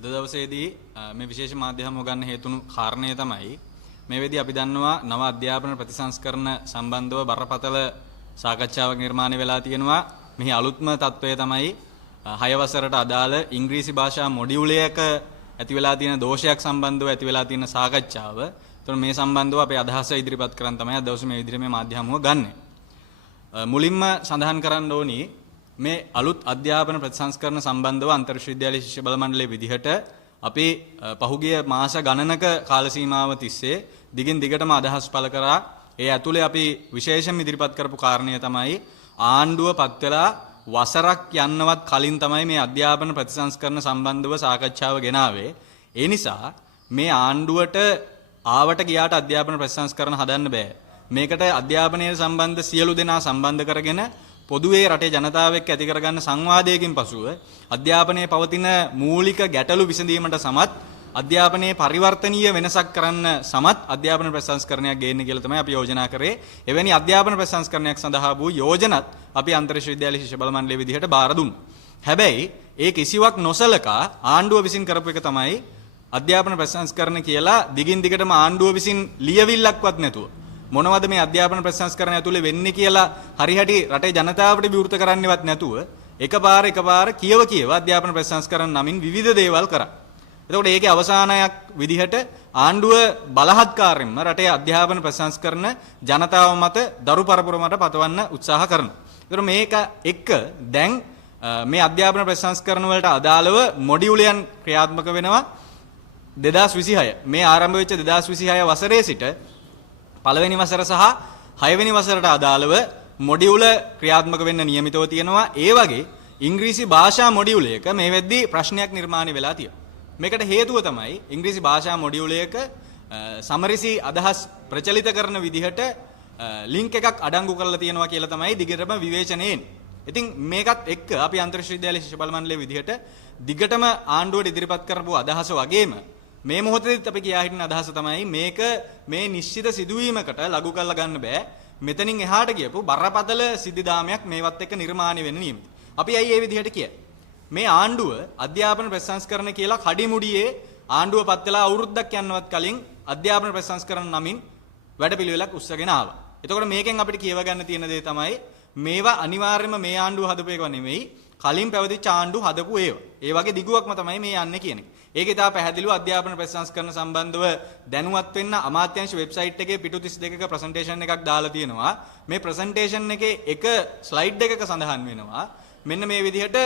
අද දවසේදී මේ විශේෂ මාධ්‍ය හමුව ගන්න හේතුණු කාරණය තමයි මේ වෙදී අපි දන්නවා නව අධ්‍යාපන ප්‍රතිසංස්කරණ සම්බන්ධව බරපතල සාකච්ඡාවක් නිර්මාණය වෙලා තියෙනවා. මෙහි අලුත්ම තත්වය තමයි 6 වසරට අදාළ ඉංග්‍රීසි භාෂා මොඩියුලයක ඇති වෙලා තියෙන දෝෂයක් සම්බන්ධව ඇති වෙලා තියෙන සාකච්ඡාව. ඒතර මේ සම්බන්ධව අපේ අදහස ඉදිරිපත් කරන් තමයි අද දවසේ මේ විදිහට මේ මාධ්‍ය හමුව ගන්නෙ. මුලින්ම සඳහන් කරන්න ඕනි මේ අලුත් අධ්‍යාපන ප්‍රතිසංස්කරණ සම්බන්ධව අන්තර් විශ්වවිද්‍යාල ශිෂ්‍ය බල මණ්ඩලයේ විදිහට අපි පහුගිය මාස ගණනක කාල සීමාව තිස්සේ දිගින් දිගටම අදහස් පළ කරා. ඒ ඇතුලේ අපි විශේෂයෙන් ඉදිරිපත් කරපු කාරණය තමයි ආණ්ඩුව පත් වෙලා වසරක් යන්නවත් කලින් තමයි මේ අධ්‍යාපන ප්‍රතිසංස්කරණ සම්බන්ධව සාකච්ඡාව ගෙනාවේ. ඒ නිසා මේ ආණ්ඩුවට ආවට ගියාට අධ්‍යාපන ප්‍රතිසංස්කරණ හදන්න බෑ. මේකට අධ්‍යාපනයේ සම්බන්ධ සියලු දෙනා සම්බන්ධ කරගෙන පොදුවේ රටේ ජනතාව එක්ක ඇති කරගන්න සංවාදයකින් පසුව අධ්‍යාපනයේ පවතින මූලික ගැටලු විසඳීමට සමත් අධ්‍යාපනයේ පරිවර්තනීය වෙනසක් කරන්න සමත් අධ්‍යාපන ප්‍රතිසංස්කරණයක් ගේන්න කියලා තමයි අපි යෝජනා කරේ. එවැනි අධ්‍යාපන ප්‍රතිසංස්කරණයක් සඳහා වූ යෝජනත් අපි අන්තර් විශ්වවිද්‍යාල ශිෂ්‍ය බල මණ්ඩලයේ විදිහට බාර දුන්නා. හැබැයි ඒ කිසිවක් නොසලකා ආණ්ඩුව විසින් කරපු එක තමයි අධ්‍යාපන ප්‍රතිසංස්කරණ කියලා දිගින් දිගටම ආණ්ඩුව විසින් ලියවිල්ලක්වත් නැතුව මොනවද මේ අධ්‍යාපන ප්‍රතිසංස්කරණ ඇතුලේ වෙන්නේ කියලා හරිහැටි රටේ ජනතාවට විවෘත කරන්නවත් නැතුව එකපාර කියව අධ්‍යාපන ප්‍රතිසංස්කරණ නමින් විවිධ දේවල් කරා. එතකොට ඒකේ අවසානයක් විදිහට ආණ්ඩුව බලහත්කාරයෙන්ම රටේ අධ්‍යාපන ප්‍රතිසංස්කරණ ජනතාව මත දරු පරපුර මත පතවන්න උත්සාහ කරනවා. ඒතර මේක එක්ක දැන් මේ අධ්‍යාපන ප්‍රතිසංස්කරණ වලට අදාළව මොඩියුලයන් ක්‍රියාත්මක වෙනවා 2026. මේ ආරම්භ වෙච්ච 2026 වසරේ සිට පළවෙනි වසර සහ 6 වෙනි වසරට අදාළව මොඩියුල ක්‍රියාත්මක වෙන්න නියමිතව තියෙනවා. ඒ වගේ ඉංග්‍රීසි භාෂා මොඩියුලයක මේ වෙද්දී ප්‍රශ්නයක් නිර්මාණය වෙලා තියෙනවා. මේකට හේතුව තමයි ඉංග්‍රීසි භාෂා මොඩියුලයක සමරිසි අදහස් ප්‍රචලිත කරන විදිහට ලින්ක් එකක් අඩංගු කරලා තියෙනවා කියලා තමයි දිගටම විවේචනයේ එන්නේ. ඉතින් මේකත් එක්ක අපි අන්තර් විශ්වවිද්‍යාල ශිෂ්‍ය බල මණ්ඩලයේ විදිහට දිගටම ආණ්ඩුවට ඉදිරිපත් කරපු අදහස වගේම මේ මොහොතේදීත් අපි කියා හිටින අදහස තමයි මේක මේ නිශ්චිත සිදුවීමකට ලඝු කරලා ගන්න බෑ. මෙතනින් එහාට ගියපු බරපතල සිද්ධාමයක් මේවත් එක්ක නිර්මාණය වෙන්න නියමිත. අපි ඇයි මේ විදිහට කියන්නේ? මේ ආණ්ඩුව අධ්‍යාපන ප්‍රතිසංස්කරණ කියලා කඩිමුඩියේ ආණ්ඩුව පත් වෙලා අවුරුද්දක් යන්නවත් කලින් අධ්‍යාපන ප්‍රතිසංස්කරණ නමින් වැඩපිළිවෙලක් උස්සගෙන ආවා. එතකොට මේකෙන් අපිට කියව ගන්න තියෙන දේ තමයි මේවා අනිවාර්යයෙන්ම මේ ආණ්ඩුව හදපු එක නෙමෙයි කලින් පැවතිච්ච ආණ්ඩුව හදපු ඒවා. ඒ වගේ දිගුවක්ම තමයි මේ යන්නේ කියන එක. ඒකේ තා පැහැදිලිව අධ්‍යාපන ප්‍රතිසංස්කරණ සම්බන්ධව දැනුවත් වෙන්න අමාත්‍යාංශ වෙබ්සයිට් එකේ පිටු 32ක ප්‍රසන්ටේෂන් එකක් දාලා තියෙනවා. මේ ප්‍රසන්ටේෂන් එකේ එක ස්ලයිඩ් එකක සඳහන් වෙනවා මෙන්න මේ විදිහට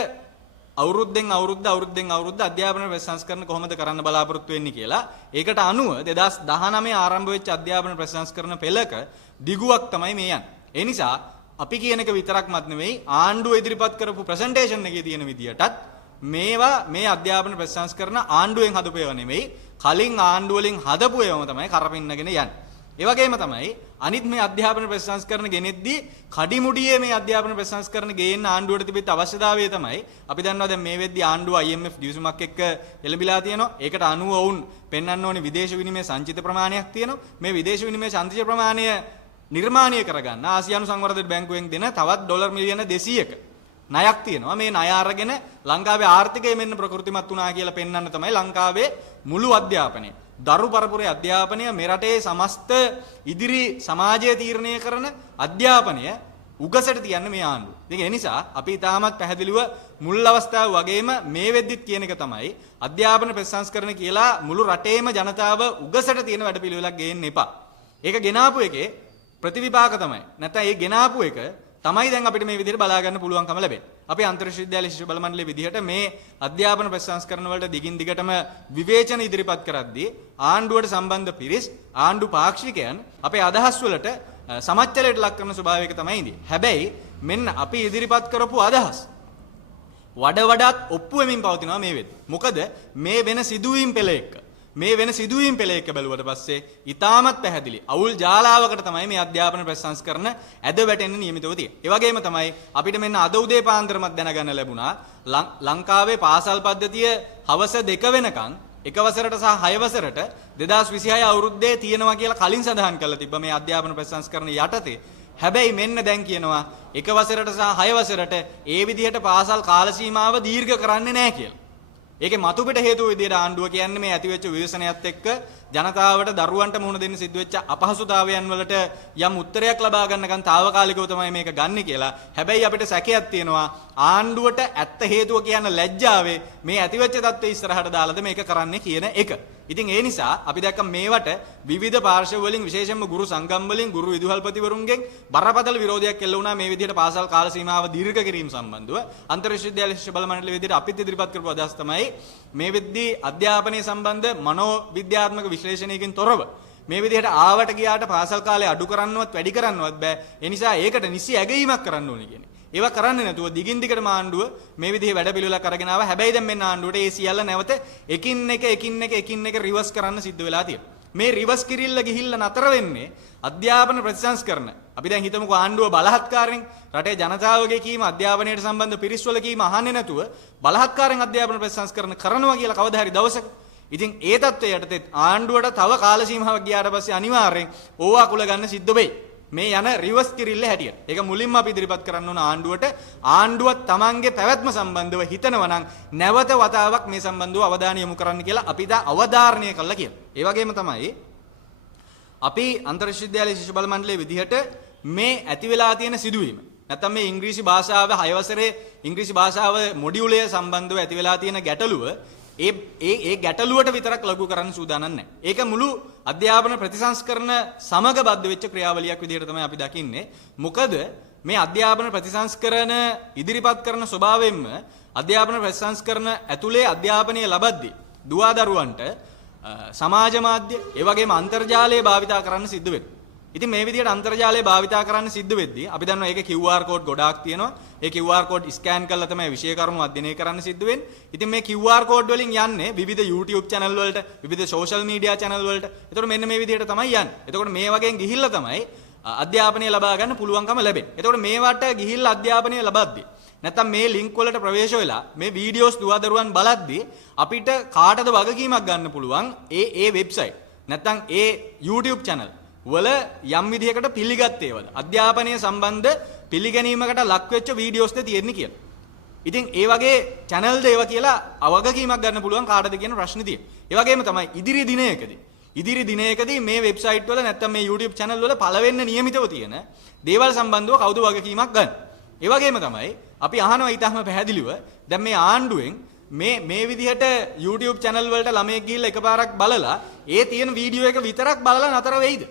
අවුරුද්දෙන් අවුරුද්ද අධ්‍යාපන ප්‍රතිසංස්කරණ කොහොමද කරන්න බලාපොරොත්තු වෙන්නේ කියලා. ඒකට අනුව 2019 ආරම්භ වෙච්ච අධ්‍යාපන ප්‍රතිසංස්කරණ පෙළක දිගුවක් තමයි මේ යන්නේ. ඒ නිසා අපි කියන එක විතරක්මත් නෙවෙයි ආණ්ඩුව ඉදිරිපත් කරපු ප්‍රසන්ටේෂන් එකේ තියෙන විදියටත් මේවා මේ අධ්‍යාපන ප්‍රතිසංස්කරණ ආණ්ඩුවෙන් හදපු ඒවා නෙවෙයි කලින් ආණ්ඩුව වලින් හදපු ඒවාම තමයි කරපින්නගෙන යන්නේ. ඒ වගේම තමයි අනිත් මේ අධ්‍යාපන ප්‍රතිසංස්කරණ ගෙනෙද්දී කඩිමුඩියේ මේ අධ්‍යාපන ප්‍රතිසංස්කරණ ගේන්න ආණ්ඩුවට තිබෙච්ච අවශ්‍යතාවය තමයි අපි දන්නවා දැන් මේ වෙද්දී ආණ්ඩුව IMF දිවිසුමක් එක්ක එළඹිලා තියෙනවා. ඒකට අනුව වුන් පෙන්වන්න ඕනේ විදේශ විනිමය සංචිත ප්‍රමාණයක් තියෙනවා. මේ විදේශ විනිමය සංචිත ප්‍රමාණය නිර්මාණය කරගන්න ආසියානු සංවර්ධන බැංකුවෙන් දෙන තවත් ඩොලර් මිලියන 200ක ණයක් තියෙනවා. මේ ණය අරගෙන ලංකාවේ ආර්ථිකය මෙන්න ප්‍රකෘතිමත් වුණා කියලා පෙන්වන්න තමයි ලංකාවේ මුළු අධ්‍යාපනය දරු පරපුරේ අධ්‍යාපනය මේ රටේ සමස්ත ඉදිරි සමාජය තීරණය කරන අධ්‍යාපනය උගසට තියන්නේ මේ ආණ්ඩුව. ඉතින් ඒ නිසා අපි තාමත් පැහැදිලිව මුල් අවස්ථාව වගේම මේ වෙද්දිත් කියන එක තමයි අධ්‍යාපන ප්‍රතිසංස්කරණ කියලා මුළු රටේම ජනතාව උගසට තියෙන වැඩපිළිවෙලක් ගේන්න එපා. ඒක ගෙනාපු එකේ ප්‍රතිවිපාක තමයි. නැත්නම් ඒ ගෙනාපු එක තමයි දැන් අපිට මේ විදිහට බලා ගන්න පුළුවන්කම ලැබෙන්නේ. අපි අන්තර් විශ්වවිද්‍යාල ශිෂ්‍ය බල මණ්ඩලයේ විදිහට මේ අධ්‍යාපන ප්‍රතිසංස්කරණ වලට දිගින් දිගටම විවේචන ඉදිරිපත් කරද්දී ආණ්ඩුවට සම්බන්ධ පිරිස් ආණ්ඩු පාක්ෂිකයන් අපේ අදහස් වලට සමච්චලයට ලක් කරන ස්වභාවයක තමයි ඉන්නේ. හැබැයි මෙන්න අපි ඉදිරිපත් කරපු අදහස් වඩාත් ඔප්පු වෙමින් පවතිනවා මේ වෙද්දී. මොකද මේ වෙන සිදුවීම් පෙළ එක්ක මේ වෙන සිදුවීම් පෙළ එක්ක බැලුවට පස්සේ ඊටමත් පැහැදිලි අවුල් ජාලාවකට තමයි මේ අධ්‍යාපන ප්‍රතිසංස්කරණ ඇද වැටෙන්න නියමිතව තියෙන්නේ. ඒ වගේම තමයි අපිට මෙන්න අද උදේ පාන්දරමත් දැනගන්න ලැබුණා ලංකාවේ පාසල් පද්ධතිය හවස 2 වෙනකන් එක වසරට සහ 6 වසරට 2026 අවුරුද්දේ තියෙනවා කියලා කලින් සඳහන් කරලා තිබ්බ මේ අධ්‍යාපන ප්‍රතිසංස්කරණ යටතේ. හැබැයි මෙන්න දැන් කියනවා එක වසරට සහ 6 වසරට ඒ විදිහට පාසල් කාල සීමාව දීර්ඝ කරන්නේ නැහැ කියලා. ඒකේ මතු පිට හේතුව විදිහට ආණ්ඩුව කියන්නේ මේ ඇතිවෙච්ච විවසනයත් එක්ක ජනතාවට දරුවන්ට මුහුණ දෙන්න සිද්ධ වෙච්ච අපහසුතාවයන් වලට යම් උත්තරයක් ලබා ගන්නකන් తాවකාලිකව තමයි මේක ගන්න කියලා. හැබැයි අපිට සැකයක් තියෙනවා ආණ්ඩුවට ඇත්ත හේතුව කියන ලැජ්ජාවේ මේ ඇතිවෙච්ච தත්ත්වය ඉස්සරහට දාලාද මේක කරන්නේ කියන එක. ඉතින් ඒ නිසා අපි දැක්ක මේවට විවිධ පාර්ශව වලින් විශේෂයෙන්ම ගුරු සංගම් වලින් ගුරු විදුහල්පතිවරුන්ගෙන් බරපතල විරෝධයක් එල්ල වුණා මේ විදිහට පාසල් කාල සීමාව දීර්ඝ කිරීම සම්බන්ධව. අන්තර් විශ්වවිද්‍යාල ශිෂ්‍ය බල මණ්ඩලය විදිහට අපිත් ඉදිරිපත් කරපු අදහස් තමයි මේ වෙද්දී අධ්‍යාපනය සම්බන්ධ මනෝ විද්‍යාත්මක විශ්ලේෂණයකින් තොරව මේ විදිහට ආවට ගියාට පාසල් කාලේ අඩු කරන්නවත් වැඩි කරන්නවත් බෑ. ඒ නිසා ඒකට නිසි ඇගීමක් කරන්න ඕනේ කියන්නේ. ඒවා කරන්නේ නැතුව දිගින් දිගටම ආණ්ඩුව මේ විදිහේ වැඩපිළිවෙලක් අරගෙන ආවා. හැබැයි දැන් මෙන්න ආණ්ඩුවට ඒ සියල්ල නැවත එකින් එක රිවර්ස් කරන්න සිද්ධ වෙලා තියෙනවා. මේ රිවර්ස් කිරිල්ල ගිහිල්ලා නතර වෙන්නේ අධ්‍යාපන ප්‍රතිසංස්කරණ. අපි දැන් හිතමුකෝ ආණ්ඩුව බලහත්කාරයෙන් රටේ ජනතාවගේ කීම අධ්‍යාපනයට සම්බන්ධ පිරිස්වල කීම අහන්නේ නැතුව බලහත්කාරයෙන් අධ්‍යාපන ප්‍රතිසංස්කරණ කරනවා කියලා කවදා හරි දවසක. ඉතින් ඒ தත්ත්වයට යටතේ ආණ්ඩුවට තව කාල සීමාවක් ගියාට පස්සේ අනිවාර්යෙන් ඕවා කුල ගන්න සිද්ධ වෙයි. මේ යන රිවර්ස් කිරිල්ල හැටියට. ඒක මුලින්ම අපි ඉදිරිපත් කරන්න ඕන ආණ්ඩුවත් තමන්ගේ පැවැත්ම සම්බන්ධව හිතනවා නම් නැවත වතාවක් මේ සම්බන්ධව අවධානය යොමු කරන්න කියලා අපි දා අවධාරණය කළා කියලා. ඒ වගේම තමයි අපි අන්තර් විශ්වවිද්‍යාලයේ ශිෂ්‍ය බල මණ්ඩලයේ විදිහට මේ ඇති වෙලා තියෙන සිදුවීම. නැත්නම් මේ ඉංග්‍රීසි භාෂාව 6 වසරේ ඉංග්‍රීසි භාෂාව මොඩියුලය සම්බන්ධව ඇති වෙලා තියෙන ගැටලුව ඒ ගැටලුවට විතරක් ලඝු කරන්න සූදානම් නැහැ. ඒක මුළු අධ්‍යාපන ප්‍රතිසංස්කරණ සමග බද්ධ වෙච්ච ක්‍රියාවලියක් විදිහට තමයි අපි දකින්නේ. මොකද මේ අධ්‍යාපන ප්‍රතිසංස්කරණ ඉදිරිපත් කරන ස්වභාවයෙන්ම අධ්‍යාපන ප්‍රතිසංස්කරණ ඇතුලේ අධ්‍යාපනය ලබද්දී දුවදරුවන්ට සමාජ මාධ්‍ය ඒ වගේම අන්තර්ජාලය භාවිතා කරන්න සිද්ධ වෙනවා. ඉතින් මේ විදිහට අන්තර්ජාලය භාවිතා කරන්න සිද්ධ වෙද්දී අපි දන්නවා ඒකේ QR කෝඩ් ගොඩාක් තියෙනවා. ඒ QR කෝඩ් ස්කෑන් කරලා තමයි විෂය කර්ම අධ්‍යයනය කරන්න සිද්ධ වෙන්නේ. ඉතින් මේ QR කෝඩ් වලින් යන්නේ විවිධ YouTube channel වලට, විවිධ social media channel වලට. එතකොට මෙන්න මේ විදිහට තමයි යන්නේ. එතකොට මේ වගේන් ගිහිල්ලා තමයි අධ්‍යාපනය ලබා ගන්න පුළුවන්කම ලැබෙන්නේ. එතකොට මේවට ගිහිල්ලා අධ්‍යාපනය ලබද්දී නැත්තම් මේ ලින්ක් වලට ප්‍රවේශ වෙලා මේ වීඩියෝස් දුවදරුවන් බලද්දී අපිට කාටද වගකීමක් ගන්න පුළුවන් ඒ වෙබ්සයිට් නැත්තම් ඒ YouTube channel වල යම් විදිහකට පිළිගත්තේවද අධ්‍යාපනය සම්බන්ධ පිළිගැනීමකට ලක් වෙච්ච වීඩියෝස්ද තියෙන්නේ කියලා. ඉතින් ඒ වගේ channel ද ඒවා කියලා අවගකීමක් ගන්න පුළුවන් කාටද කියන ප්‍රශ්නේ තියෙනවා. ඒ වගේම තමයි ඉදිරි දිනයකදී මේ වෙබ්සයිට් වල නැත්තම් මේ YouTube channel වල පළවෙන්න නියමිතව තියෙන දේවල් සම්බන්ධව කවුද වගකීමක් ගන්න. ඒ වගේම තමයි අපි අහනවා ඊටම පැහැදිලිව දැන් මේ ආණ්ඩුවෙන් මේ විදිහට YouTube channel වලට ළමයෙක් ගිහිල්ලා එකපාරක් බලලා ඒ තියෙන වීඩියෝ එක විතරක් බලලා නතර වෙයිද?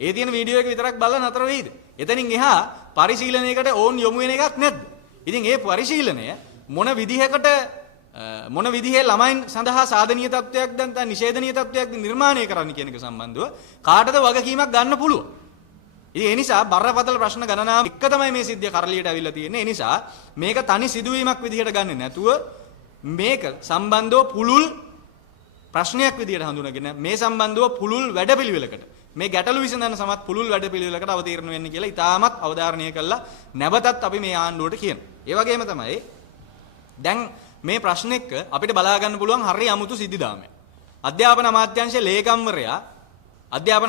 ඒ තියෙන වීඩියෝ එක විතරක් බලලා නතර වෙයිද? එතනින් එහා පරිශීලනයකට ඕන් යොමු වෙන එකක් නැද්ද? ඉතින් ඒ පරිශීලනය මොන විදිහේ ළමයින් සඳහා සාධනීය තත්වයක් දැන් නිෂේධනීය තත්වයක් නිර්මාණය කරන්න කියන එක සම්බන්ධව කාටද වගකීමක් ගන්න පුළුවන්? ඉතින් ඒ නිසා බරපතල ප්‍රශ්න ගණනාවක් එක තමයි මේ සිද්ධිය කරලියට අවිල්ලා තියෙන්නේ. ඒ නිසා මේක තනි සිදුවීමක් විදිහට ගන්නෙ නැතුව මේක සම්බන්ධව පුළුල් ප්‍රශ්නයක් විදිහට හඳුනගෙන මේ සම්බන්ධව පුළුල් වැඩපිළිවෙලකට මේ ගැටලු විසඳන සමත් පුළුල් වැඩපිළිවෙලකට අවතීර්ණ වෙන්න කියලා ඉතාමත් අවධාරණය කළා නැවතත් අපි මේ ආණ්ඩුවට කියනවා. ඒ වගේම තමයි දැන් මේ ප්‍රශ්න එක්ක අපිට බලා ගන්න පුළුවන් හරිය අමුතු සිද්ධිදාමයක්. අධ්‍යාපන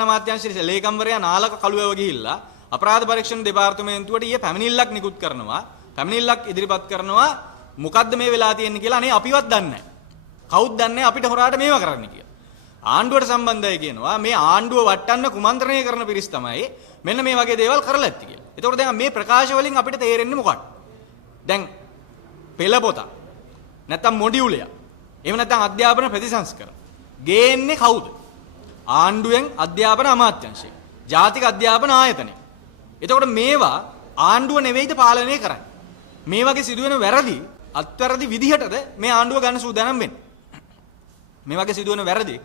අමාත්‍යාංශයේ ලේකම්වරයා නාලක කළුවව ගිහිල්ලා අපරාධ පරීක්ෂණ දෙපාර්තමේන්තුවට ඊයේ පැමිණිල්ලක් නිකුත් කරනවා. පැමිණිල්ලක් ඉදිරිපත් කරනවා මොකද්ද මේ වෙලා තියෙන්නේ කියලා. අනේ අපිවත් දන්නේ නැහැ. කවුද දන්නේ අපිට හොරාට මේවා කරන්න කියලා. ආණ්ඩුවට සම්බන්ධයි කියනවා මේ ආණ්ඩුව වටන්න කුමන්ත්‍රණය කරන පිරිස් තමයි මෙන්න මේ වගේ දේවල් කරලා ඇති කියලා. ඒතකොට දැන් මේ ප්‍රකාශ වලින් අපිට තේරෙන්නේ මොකක්ද? දැන් පෙළ පොත නැත්තම් මොඩියුලය එහෙම නැත්තම් අධ්‍යාපන ප්‍රතිසංස්කරණ ගේන්නේ කවුද? ආණ්ඩුවෙන් අධ්‍යාපන අමාත්‍යාංශය, ජාතික අධ්‍යාපන ආයතනය. එතකොට මේවා ආණ්ඩුව නෙවෙයිද පාලනය කරන්නේ? මේ වගේ සිදුවෙන වැරදි අත්වැරදි විදිහටද මේ ආණ්ඩුව ගන්න සූදානම් වෙන්නේ? මේ වගේ සිදුවෙන වැරදි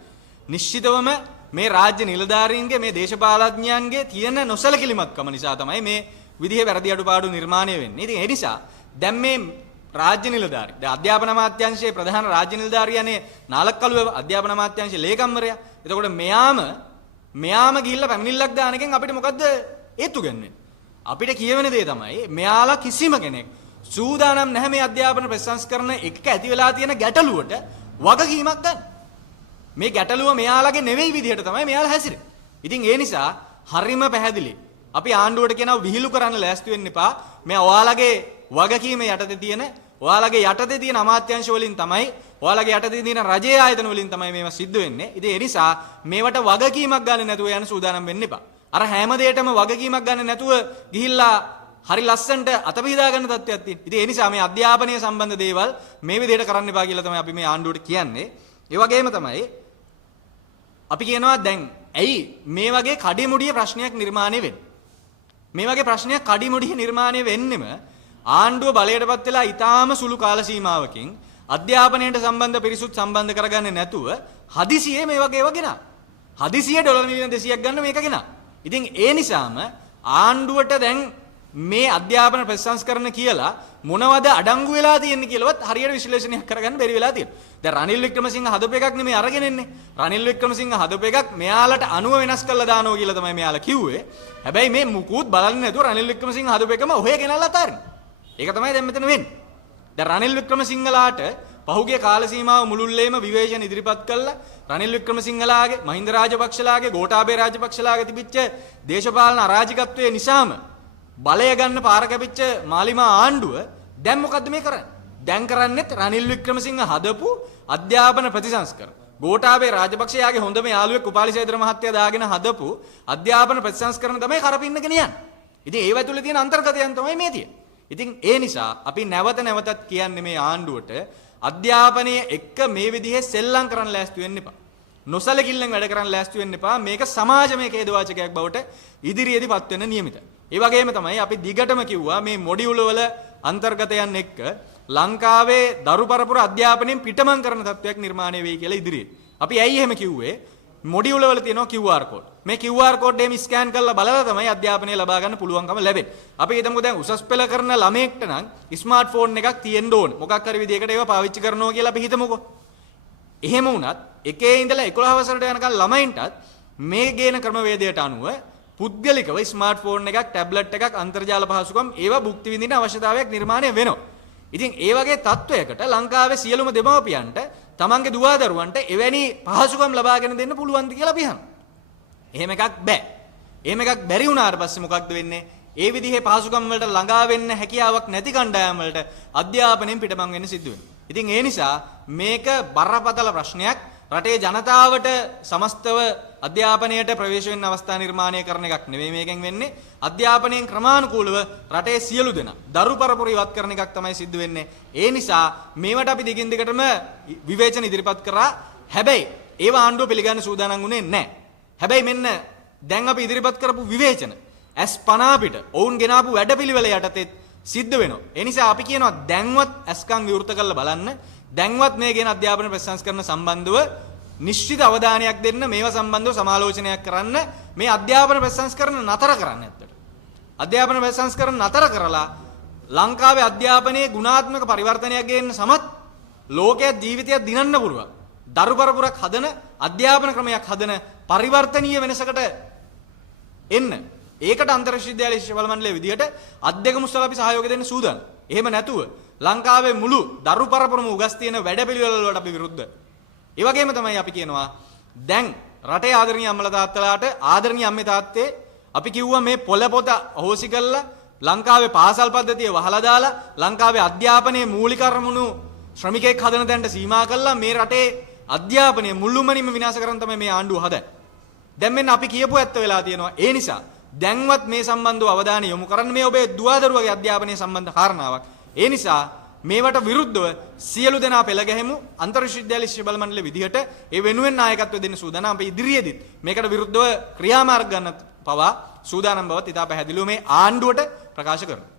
නිශ්චිතවම මේ රාජ්‍ය නිලධාරීන්ගේ මේ දේශපාලඥයන්ගේ තියෙන නොසලකිලිමත්කම නිසා තමයි මේ විදිහේ වැරදි අඩුපාඩු නිර්මාණය වෙන්නේ. ඉතින් ඒ නිසා දැන් මේ රාජ්‍ය නිලධාරී දැන් අධ්‍යාපන අමාත්‍යාංශයේ ප්‍රධාන රාජ්‍ය නිලධාරියානේ නාලක්කලුවේ අධ්‍යාපන අමාත්‍යාංශයේ ලේකම්වරයා. එතකොට මෙයාම ගිහිල්ලා පැමිණිල්ලක් දාන එකෙන් අපිට මොකද්ද හේතු ගන්නෙ? අපිට කියවෙන දේ තමයි මෙයාලා කිසිම කෙනෙක් සූදානම් නැහැ මේ අධ්‍යාපන ප්‍රතිසංස්කරණ එක ඇති වෙලා තියෙන ගැටලුවට වගකීමක් ගන්න. මේ ගැටලුව මෙයාලගේ නෙවෙයි විදිහට තමයි මෙයාලා හැසිරෙන්නේ. ඉතින් ඒ නිසා හරිම පැහැදිලි. අපි ආණ්ඩුවට කියනවා විහිළු කරන්න ලෑස්ති වෙන්න එපා. මේ ඔයාලගේ වගකීම යටතේ තියෙන අමාත්‍යාංශ වලින් තමයි ඔයාලගේ යටතේ තියෙන රජයේ ආයතන වලින් තමයි මේවා සිද්ධ වෙන්නේ. ඉතින් ඒ නිසා මේවට වගකීමක් ගන්න නැතුව යන සූදානම් වෙන්න එපා. අර හැම දෙයකටම වගකීමක් ගන්න නැතුව ගිහිල්ලා හරි ලස්සනට අතපීදා ගන්න තත්ත්වයක් තියෙනවා. ඉතින් ඒ නිසා මේ අධ්‍යාපනය සම්බන්ධ දේවල් මේ විදිහට කරන්න එපා කියලා තමයි අපි මේ ආණ්ඩුවට කියන්නේ. ඒ වගේම තමයි අපි කියනවා දැන් ඇයි මේ වගේ කඩිමුඩිය ප්‍රශ්නයක් නිර්මාණය වෙන්නේ? මේ වගේ ප්‍රශ්නයක් කඩිමුඩිය නිර්මාණය වෙන්නෙම ආණ්ඩුව බලයටපත් වෙලා ඊටාම සුළු කාල සීමාවකින් අධ්‍යාපනයට සම්බන්ධ පිරිසුත් සම්බන්ධ කරගන්නේ නැතුව හදිසියේ මේ වගේ ඒවා ගෙනා. හදිසියේ ඩොලර් මිලියන 200ක් ගන්න මේක ගෙනා. ඉතින් ඒ නිසාම ආණ්ඩුවට දැන් මේ අධ්‍යාපන ප්‍රතිසංස්කරණ කියලා මොනවද අඩංගු වෙලා තියෙන්නේ කියලාවත් හරියට විශ්ලේෂණයක් කරගන්න බැරි වෙලා තියෙනවා. දැන් රනිල් වික්‍රමසිංහ හදපු එකක් නෙමෙයි අරගෙන එන්නේ. රනිල් වික්‍රමසිංහ හදපු එකක් මෙයාලට අනුව වෙනස් කරලා දානවා කියලා තමයි මෙයාලා කිව්වේ. හැබැයි මේ මුකුත් බලන්නේ නැතුව රනිල් වික්‍රමසිංහ හදපු එකම ඔහේ ගෙනල්ලා අතාරින්න. ඒක තමයි දැන් මෙතන වෙන්නේ. දැන් රනිල් වික්‍රමසිංහලාට පහුගිය කාල සීමාව මුළුල්ලේම විවේචන ඉදිරිපත් කළා. රනිල් වික්‍රමසිංහලාගේ, මහින්ද රාජපක්ෂලාගේ, ගෝඨාභය රාජපක්ෂලාගේ තිබිච්ච දේශපාලන අරාජිකත්වයේ නිසාම බලය ගන්න පාර කැපිච්ච මාලිමා ආණ්ඩුව දැන් මොකද්ද මේ කරන්නේ? දැන් කරන්නේත් රනිල් වික්‍රමසිංහ හදපු අධ්‍යාපන ප්‍රතිසංස්කරණ. ගෝඨාභය රාජපක්ෂයාගේ හොඳම යාළුවෙක් උපාලිසේදර මහත්තයා දාගෙන හදපු අධ්‍යාපන ප්‍රතිසංස්කරණ තමයි කරපින්නගෙන යන්නේ. ඉතින් ඒව ඇතුලේ තියෙන අන්තර්ගතයන් තමයි මේ තියෙන්නේ. ඉතින් ඒ නිසා අපි නැවත නැවතත් කියන්නේ මේ ආණ්ඩුවට අධ්‍යාපනයේ එක්ක මේ විදිහේ සෙල්ලම් කරන්න ලෑස්ති වෙන්න එපා. නොසලකිල්ලෙන් වැඩ කරන්න ලෑස්ති වෙන්න එපා. මේක සමාජමය ඛේදවාචකයක් බවට ඉදිරියේදීපත් වෙන්න නියමිතයි. ඒ වගේම තමයි අපි දිගටම කිව්වා මේ මොඩියුල වල අන්තර්ගතයන් එක්ක ලංකාවේ දරු පරපුර අධ්‍යාපනයෙන් පිටමන් කරන තත්වයක් නිර්මාණය වෙයි කියලා ඉදිරියේ. අපි ඇයි එහෙම කිව්වේ? මොඩියුල වල තියෙනවා QR code. මේ QR code එකම ස්කෑන් කරලා බලලා තමයි අධ්‍යාපනය ලබා ගන්න පුළුවන්කම ලැබෙන්නේ. අපි හිතමුකෝ දැන් උසස් පෙළ කරන ළමයෙක්ට නම් ස්මාර්ට්ෆෝන් එකක් තියෙන්න ඕනේ. මොකක් හරි විදිහකට ඒවා පාවිච්චි කරනවා කියලා අපි හිතමුකෝ. එහෙම වුණත් එකේ ඉඳලා 11 වසරට යනකම් ළමයින්ටත් මේ ගේන ක්‍රමවේදයට අනුව පුද්ගලිකව ස්මාර්ට්ෆෝන් එකක්, ටැබ්ලට් එකක්, අන්තර්ජාල පහසුකම් ඒවා භුක්ති විඳින අවශ්‍යතාවයක් නිර්මාණය වෙනවා. ඉතින් ඒ වගේ තත්වයකට ලංකාවේ සියලුම දෙමව්පියන්ට තමන්ගේ දුවා දරුවන්ට එවැනි පහසුකම් ලබාගෙන දෙන්න පුළුවන්ද කියලා අපි අහනවා. එහෙම එකක් බෑ. එහෙම එකක් බැරි වුණාට පස්සේ මොකක්ද වෙන්නේ? ඒ විදිහේ පහසුකම් වලට ළඟා වෙන්න හැකියාවක් නැති කණ්ඩායම් වලට අධ්‍යාපනයෙන් පිටමං වෙන්න සිද්ධ වෙනවා. ඉතින් ඒ නිසා මේක බරපතල ප්‍රශ්නයක්. රටේ ජනතාවට සමස්තව අධ්‍යාපනයට ප්‍රවේශ වෙන්න අවස්ථා නිර්මාණය කරන එකක් නෙවෙයි මේකෙන් වෙන්නේ. අධ්‍යාපනයෙන් ක්‍රමානුකූලව රටේ සියලු දෙනා දරු පරපුර ඉවත් කරන එකක් තමයි සිද්ධ වෙන්නේ. ඒ නිසා මේවට අපි දිගින් දිගටම විවේචන ඉදිරිපත් කරා. හැබැයි ඒව ආණ්ඩුව පිළිගන්න සූදානම් වුණේ නැහැ. හැබැයි මෙන්න දැන් අපි ඉදිරිපත් කරපු විවේචන ඇස් පනා පිට ඔවුන් ගෙනාපු වැඩපිළිවෙල යටතේ සිද්ධ වෙනවා. ඒ නිසා අපි කියනවා දැන්වත් ඇස්කම් විවෘත කරලා බලන්න. දැන්වත් මේ ගැන අධ්‍යාපන ප්‍රතිසංස්කරණ සම්බන්ධව නිශ්චිත අවධානයක් දෙන්න, මේවා සම්බන්ධව සමාලෝචනයක් කරන්න, මේ අධ්‍යාපන ප්‍රතිසංස්කරණ නතර කරන්න. ඇත්තට අධ්‍යාපන ප්‍රතිසංස්කරණ නතර කරලා ලංකාවේ අධ්‍යාපනයේ ගුණාත්මක පරිවර්තනයක් ගේන්න සමත් ලෝකයේ ජීවිතයක් දිනන්න පුළුවන් දරු පරපුරක් හදන අධ්‍යාපන ක්‍රමයක් හදන පරිවර්තනීය වෙනසකට එන්න. ඒකට අන්තර් විශ්වවිද්‍යාල ශිෂ්‍ය මණ්ඩලයේ විදියට අධ්‍යක්ෂ මුස්තල අපි සහයෝගය දෙන්න සූදානම්. එහෙම නැතුව ලංකාවේ මුළු දරු පරපුරම උගස් තියෙන වැඩපිළිවෙල වලට අපි විරුද්ධයි. ඒ වගේම තමයි අපි කියනවා දැන් රටේ ආදරණීය අම්මලා තාත්තලාට ආදරණීය අම්මේ තාත්තේ අපි කිව්වා මේ පොළ අහෝසි කළා ලංකාවේ පාසල් පද්ධතිය වහලා දාලා ලංකාවේ අධ්‍යාපනයේ මූලික අරමුණු ශ්‍රමිකයෙක් හදන තැනට සීමා කළා මේ රටේ අධ්‍යාපනයේ මුළුමනින්ම විනාශ කරන්න තමයි මේ ආණ්ඩුව හදන්නේ. දැන් මෙන්න අපි කියපු ඇත්ත වෙලා තියෙනවා. ඒ නිසා දැන්වත් මේ සම්බන්ධව අවධානය යොමු කරන්න. මේ ඔබේ දුවදරුවගේ අධ්‍යාපනයේ සම්බන්ධ කාරණාවක්. ඒ නිසා මේවට විරුද්ධව සියලු දෙනා පෙළ ගැහෙමු. අන්තර් විශ්වවිද්‍යාල ශිෂ්‍ය බල මණ්ඩලයේ විදිහට ඒ වෙනුවෙන් නායකත්වය දෙන්න සූදානම්. අපි ඉදිරියේදීත් මේකට විරුද්ධව ක්‍රියාමාර්ග ගන්න පවා සූදානම් බවත් ඉතා පැහැදිලිව මේ ආණ්ඩුවට ප්‍රකාශ කරනවා.